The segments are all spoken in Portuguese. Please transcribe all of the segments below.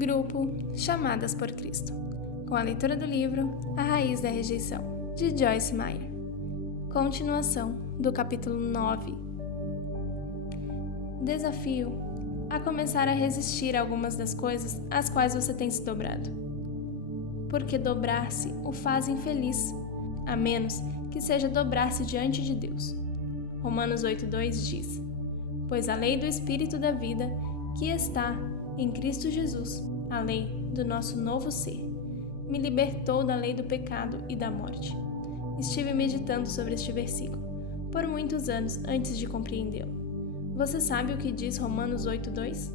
Grupo Chamadas por Cristo, com a leitura do livro A Raiz da Rejeição, de Joyce Meyer. Continuação do capítulo 9. Desafio a começar a resistir a algumas das coisas às quais você tem se dobrado. Porque dobrar-se o faz infeliz, a menos que seja dobrar-se diante de Deus. Romanos 8,2 diz: Pois a lei do Espírito da vida, que está em Cristo Jesus, a lei do nosso novo ser, me libertou da lei do pecado e da morte. Estive meditando sobre este versículo por muitos anos antes de compreendê-lo. Você sabe o que diz Romanos 8,2?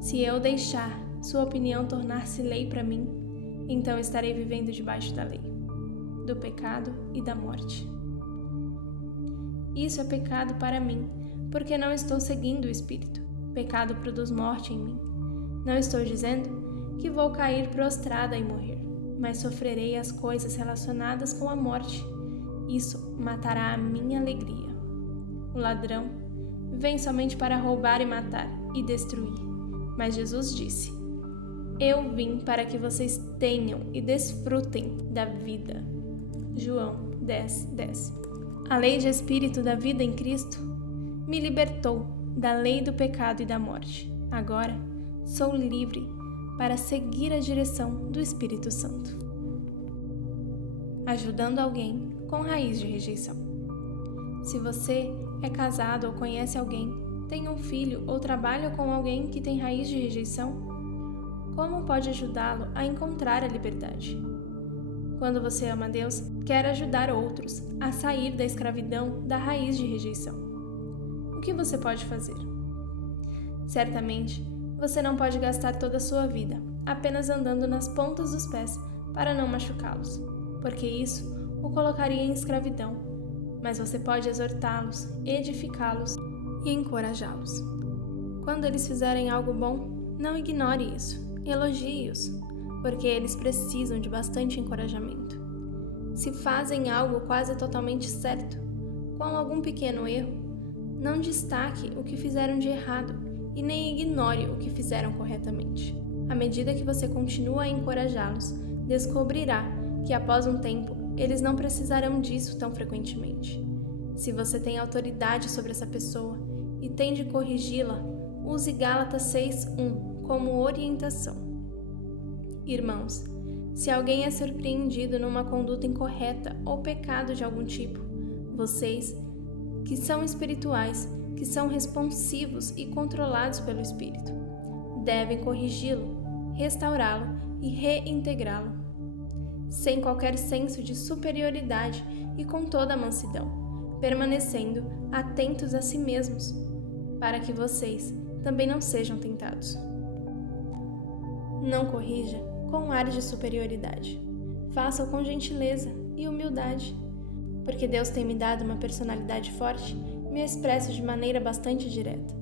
Se eu deixar sua opinião tornar-se lei para mim, então estarei vivendo debaixo da lei, do pecado e da morte. Isso é pecado para mim, porque não estou seguindo o Espírito. Pecado produz morte em mim. Não estou dizendo que vou cair prostrada e morrer, mas sofrerei as coisas relacionadas com a morte. Isso matará a minha alegria. O ladrão vem somente para roubar e matar e destruir. Mas Jesus disse: Eu vim para que vocês tenham e desfrutem da vida. João 10:10. A lei de Espírito da vida em Cristo me libertou da lei do pecado e da morte. Agora sou livre para seguir a direção do Espírito Santo. Ajudando alguém com raiz de rejeição. Se você é casado ou conhece alguém, tem um filho ou trabalha com alguém que tem raiz de rejeição, como pode ajudá-lo a encontrar a liberdade? Quando você ama a Deus, quer ajudar outros a sair da escravidão da raiz de rejeição. O que você pode fazer? Certamente, você não pode gastar toda a sua vida apenas andando nas pontas dos pés para não machucá-los, porque isso o colocaria em escravidão, mas você pode exortá-los, edificá-los e encorajá-los. Quando eles fizerem algo bom, não ignore isso, elogie-os, porque eles precisam de bastante encorajamento. Se fazem algo quase totalmente certo, com algum pequeno erro, não destaque o que fizeram de errado e nem ignore o que fizeram corretamente. À medida que você continua a encorajá-los, descobrirá que após um tempo eles não precisarão disso tão frequentemente. Se você tem autoridade sobre essa pessoa e tem de corrigi-la, use Gálatas 6:1 como orientação. Irmãos, se alguém é surpreendido numa conduta incorreta ou pecado de algum tipo, vocês, que são espirituais, que são responsivos e controlados pelo Espírito, devem corrigi-lo, restaurá-lo e reintegrá-lo, sem qualquer senso de superioridade e com toda a mansidão, permanecendo atentos a si mesmos, para que vocês também não sejam tentados. Não corrija com ar de superioridade. Faça-o com gentileza e humildade. Porque Deus tem me dado uma personalidade forte, me expresso de maneira bastante direta.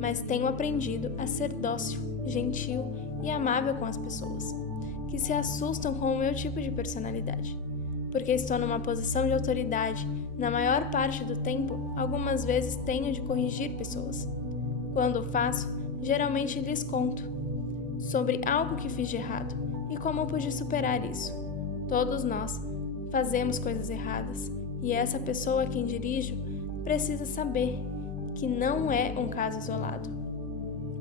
Mas tenho aprendido a ser dócil, gentil e amável com as pessoas, que se assustam com o meu tipo de personalidade. Porque estou numa posição de autoridade, na maior parte do tempo, algumas vezes tenho de corrigir pessoas. Quando o faço, geralmente lhes conto sobre algo que fiz de errado e como pude superar isso. Todos nós fazemos coisas erradas e essa pessoa a quem dirijo precisa saber que não é um caso isolado.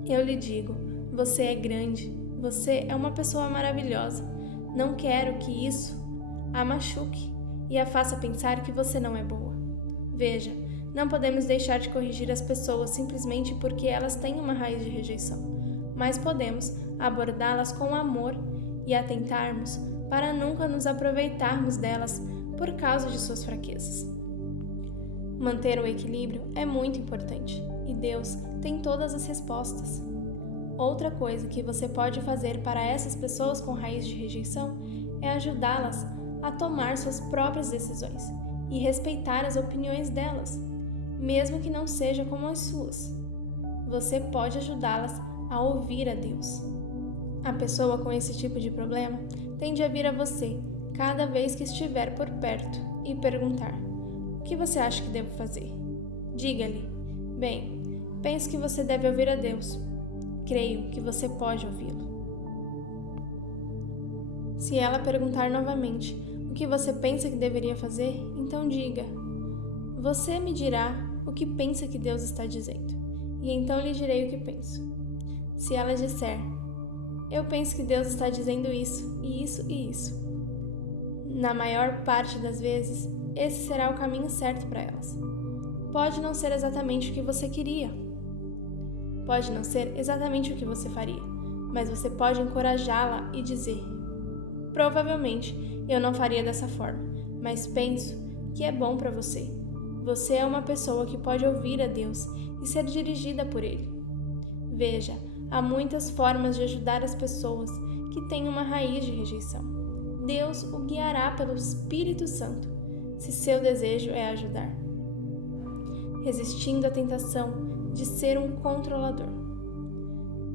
Eu lhe digo, você é grande, você é uma pessoa maravilhosa. Não quero que isso a machuque e a faça pensar que você não é boa. Veja, não podemos deixar de corrigir as pessoas simplesmente porque elas têm uma raiz de rejeição, mas podemos abordá-las com amor e atentarmos para nunca nos aproveitarmos delas por causa de suas fraquezas. Manter o equilíbrio é muito importante e Deus tem todas as respostas. Outra coisa que você pode fazer para essas pessoas com raiz de rejeição é ajudá-las a tomar suas próprias decisões e respeitar as opiniões delas, mesmo que não seja como as suas. Você pode ajudá-las a ouvir a Deus. A pessoa com esse tipo de problema tende a vir a você cada vez que estiver por perto e perguntar: o que você acha que devo fazer? Diga-lhe: bem, penso que você deve ouvir a Deus. Creio que você pode ouvi-lo. Se ela perguntar novamente o que você pensa que deveria fazer, então diga: você me dirá o que pensa que Deus está dizendo, e então lhe direi o que penso. Se ela disser: eu penso que Deus está dizendo isso, e isso e isso, na maior parte das vezes, esse será o caminho certo para elas. Pode não ser exatamente o que você queria. Pode não ser exatamente o que você faria, mas você pode encorajá-la e dizer: provavelmente eu não faria dessa forma, mas penso que é bom para você. Você é uma pessoa que pode ouvir a Deus e ser dirigida por Ele. Veja, há muitas formas de ajudar as pessoas que têm uma raiz de rejeição. Deus o guiará pelo Espírito Santo, se seu desejo é ajudar. Resistindo à tentação de ser um controlador.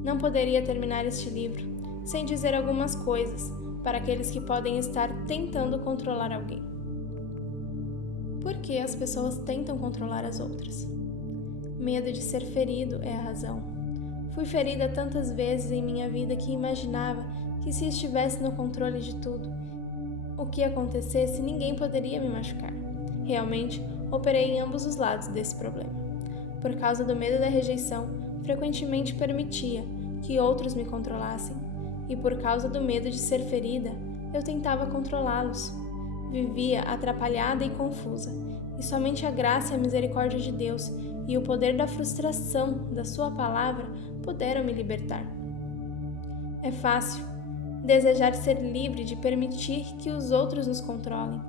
Não poderia terminar este livro sem dizer algumas coisas para aqueles que podem estar tentando controlar alguém. Por que as pessoas tentam controlar as outras? Medo de ser ferido é a razão. Fui ferida tantas vezes em minha vida que imaginava que se estivesse no controle de tudo, o que acontecesse, ninguém poderia me machucar. Realmente, operei em ambos os lados desse problema. Por causa do medo da rejeição, frequentemente permitia que outros me controlassem, e por causa do medo de ser ferida, eu tentava controlá-los. Vivia atrapalhada e confusa, e somente a graça e a misericórdia de Deus e o poder da frustração da sua palavra puderam me libertar. É fácil desejar ser livre de permitir que os outros nos controlem,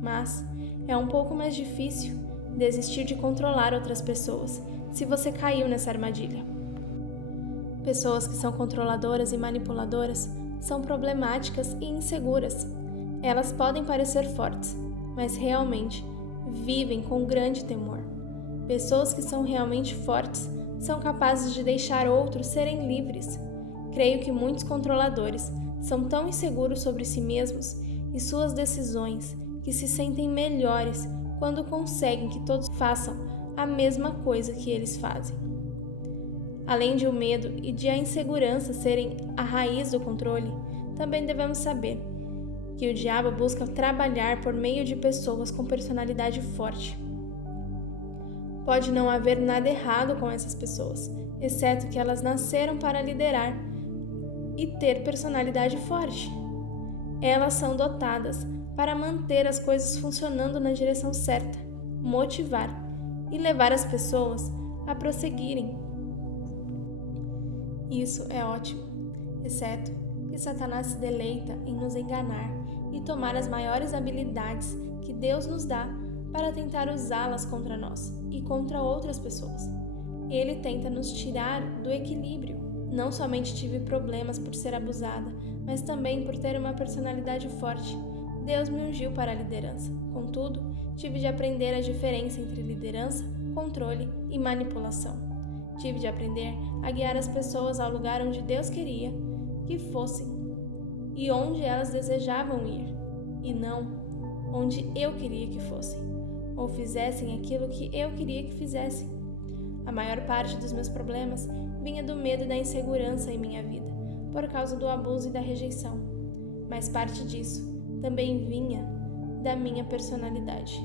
mas é um pouco mais difícil desistir de controlar outras pessoas se você caiu nessa armadilha. Pessoas que são controladoras e manipuladoras são problemáticas e inseguras. Elas podem parecer fortes, mas realmente vivem com grande temor. Pessoas que são realmente fortes são capazes de deixar outros serem livres. Creio que muitos controladores são tão inseguros sobre si mesmos e suas decisões que se sentem melhores quando conseguem que todos façam a mesma coisa que eles fazem. Além de o medo e de a insegurança serem a raiz do controle, também devemos saber que o diabo busca trabalhar por meio de pessoas com personalidade forte. Pode não haver nada errado com essas pessoas, exceto que elas nasceram para liderar e ter personalidade forte. Elas são dotadas para manter as coisas funcionando na direção certa, motivar e levar as pessoas a prosseguirem. Isso é ótimo, exceto que Satanás se deleita em nos enganar e tomar as maiores habilidades que Deus nos dá para tentar usá-las contra nós e contra outras pessoas. Ele tenta nos tirar do equilíbrio. Não somente tive problemas por ser abusada, mas também por ter uma personalidade forte. Deus me ungiu para a liderança. Contudo, tive de aprender a diferença entre liderança, controle e manipulação. Tive de aprender a guiar as pessoas ao lugar onde Deus queria que fossem e onde elas desejavam ir, e não onde eu queria que fossem, ou fizessem aquilo que eu queria que fizessem. A maior parte dos meus problemas vinha do medo e da insegurança em minha vida, por causa do abuso e da rejeição, mas parte disso também vinha da minha personalidade.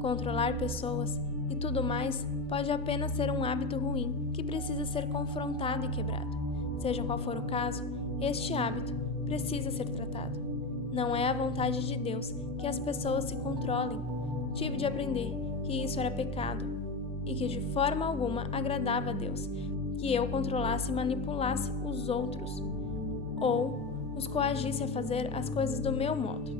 Controlar pessoas e tudo mais pode apenas ser um hábito ruim que precisa ser confrontado e quebrado. Seja qual for o caso, este hábito precisa ser tratado. Não é a vontade de Deus que as pessoas se controlem. Tive de aprender que isso era pecado e que de forma alguma agradava a Deus, que eu controlasse e manipulasse os outros ou os coagisse a fazer as coisas do meu modo.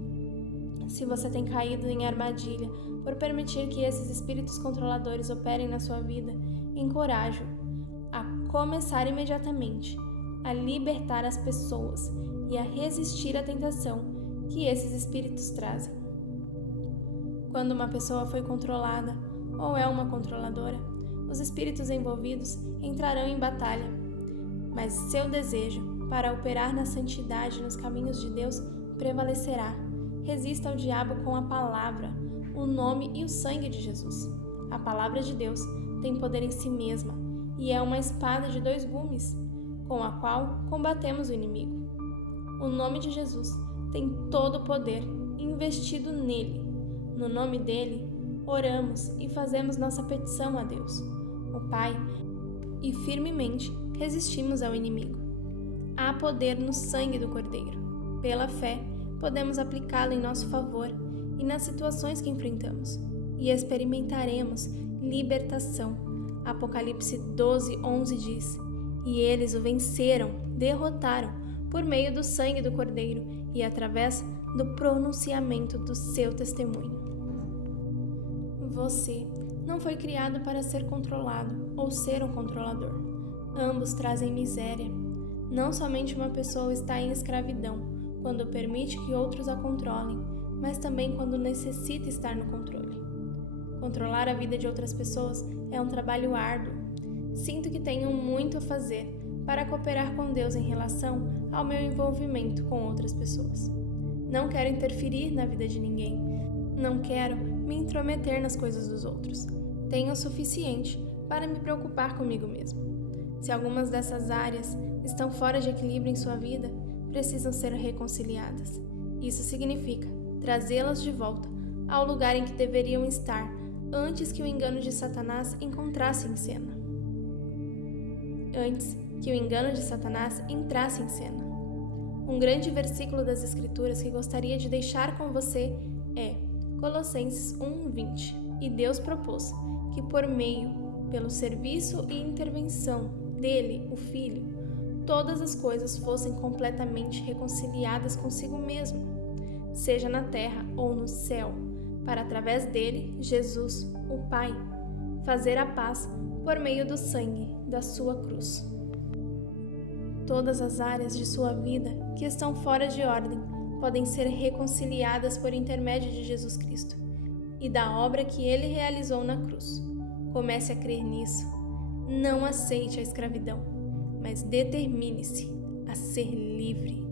Se você tem caído em armadilha por permitir que esses espíritos controladores operem na sua vida, encorajo-o a começar imediatamente a libertar as pessoas e a resistir à tentação que esses espíritos trazem. Quando uma pessoa foi controlada ou é uma controladora, os espíritos envolvidos entrarão em batalha, mas seu desejo para operar na santidade nos caminhos de Deus prevalecerá. Resista ao diabo com a palavra, o nome e o sangue de Jesus. A palavra de Deus tem poder em si mesma e é uma espada de 2 gumes, com a qual combatemos o inimigo. O nome de Jesus tem todo o poder investido nele. No nome dele, oramos e fazemos nossa petição a Deus, o Pai, e firmemente resistimos ao inimigo. Há poder no sangue do Cordeiro. Pela fé, podemos aplicá-lo em nosso favor e nas situações que enfrentamos, e experimentaremos libertação. Apocalipse 12:11 diz: "E eles o venceram, derrotaram, por meio do sangue do Cordeiro e através do pronunciamento do seu testemunho." Você não foi criado para ser controlado ou ser um controlador. Ambos trazem miséria. Não somente uma pessoa está em escravidão quando permite que outros a controlem, mas também quando necessita estar no controle. Controlar a vida de outras pessoas é um trabalho árduo. Sinto que tenho muito a fazer para cooperar com Deus em relação ao meu envolvimento com outras pessoas. Não quero interferir na vida de ninguém. Não quero me intrometer nas coisas dos outros. Tenho o suficiente para me preocupar comigo mesmo. Se algumas dessas áreas estão fora de equilíbrio em sua vida, precisam ser reconciliadas. Isso significa trazê-las de volta ao lugar em que deveriam estar antes que o engano de Satanás entrasse em cena. Um grande versículo das Escrituras que gostaria de deixar com você é Colossenses 1:20. E Deus propôs que pelo serviço e intervenção dele, o Filho, todas as coisas fossem completamente reconciliadas consigo mesmo, seja na terra ou no céu, para através dele, Jesus, o Pai, fazer a paz por meio do sangue da sua cruz. Todas as áreas de sua vida que estão fora de ordem podem ser reconciliadas por intermédio de Jesus Cristo e da obra que ele realizou na cruz. Comece a crer nisso. Não aceite a escravidão, mas determine-se a ser livre.